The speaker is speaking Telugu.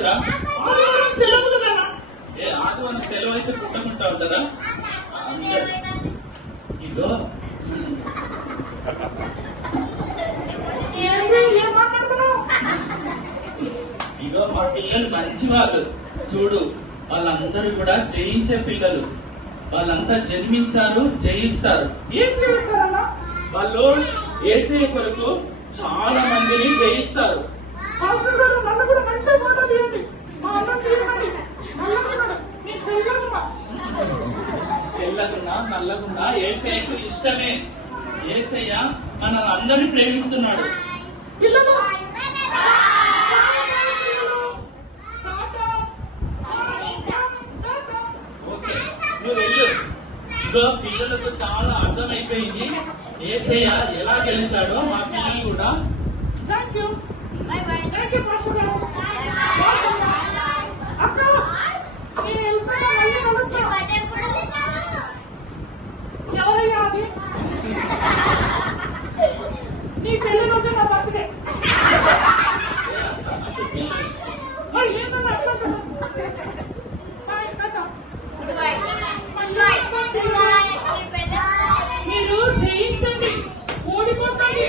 ఎందుకురా? సెలవు కదా. ఏ ఆదివారం సెలవు అయితే పుట్టకుంటావు కదా. ఇదో ఇదో మా పిల్లలు మంచి వాళ్ళు. చూడు, వాళ్ళందరూ కూడా జయించే పిల్లలు. వాళ్ళంతా జన్మించారు, జయిస్తారు. ఏం జయిస్తారన్నా? వాళ్ళు యేసయ్య కొరకు చాలా మందిని జయిస్తారు. నన్ను కూడా మంచిగా మాట్లాడండి. తెల్లగున్నా నల్లగున్నా యేసయ్యకు ఇష్టమే. యేసయ్య మనల్ని అందరినీ ప్రేమిస్తున్నాడు. ఓకే, నువ్వు వెళ్ళు. ఇదో పిల్లలకు చాలా అర్థమైపోయింది యేసయ్య ఎలా గెలిచాడో. మా పిల్లలు కూడా థ్యాంక్ యూ అక్క, ఎవరయ్యా అది? నీ పెళ్లి రోజు నా బర్త్డే. మీరు జయించండి, ఓడిపోతాయి.